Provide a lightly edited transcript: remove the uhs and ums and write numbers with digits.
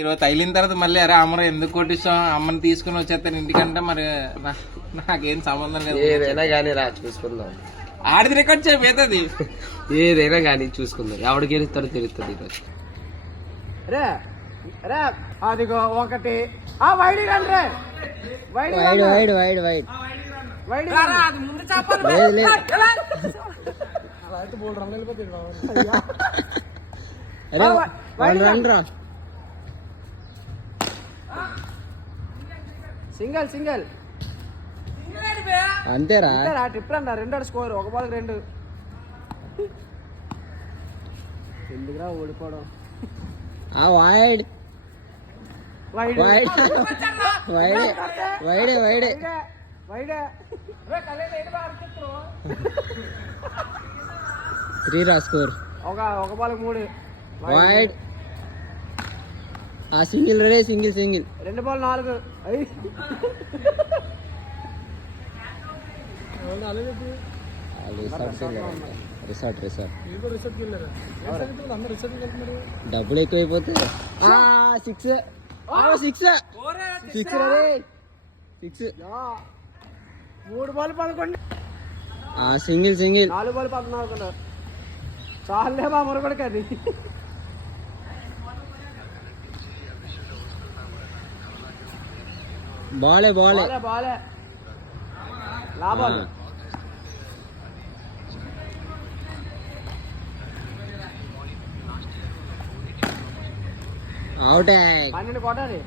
ఈరోజు తగిలిన తర్వాత మళ్ళీ అరే అమ్మరు ఎందుకు కొట్టిస్తాం అమ్మని తీసుకుని వచ్చేస్తాను ఇంటికంటే మరి నాకేం సంబంధం లేదు. ఏదైనా కానీ రా చూసుకుందాం. ఆడిది రికార్డ్ చేయబోతుంది. ఏదైనా కానీ చూసుకుందాం. ఎవడు గెలుస్తాడో తెలుస్తుంది ఈరోజు. రే రే అదిగో ఒకటి వైడ్ రండి wide wide wide wide wide ముందు చెప్పాలి. లేదు లేదు అరే రన్ రా సింగల్ సింగల్ అంతేరా ట్రిపుల్ అంట 2 స్కోర్ ఒక బాల్ 2 ఎందుకురా ఓడిపోవడం. వైడ్ వైడ్ వైడ్ వైడే వైడే వైడే వైడ్ 3 రా స్కోర్. ఒక బాల్ 3 వైడ్ సింగిల్ రే సింగిల్ సింగిల్ 2 బాల్ 4 రిసార్ట్ డబ్బులు ఎక్కువైపోతే 6 3 బాల్ 11 సింగిల్ 4 బాల్ 14 చాలే మా మురగడికి అది. బాలే బాలే లాభాలు అవుట్ 12 కొట్టాలి.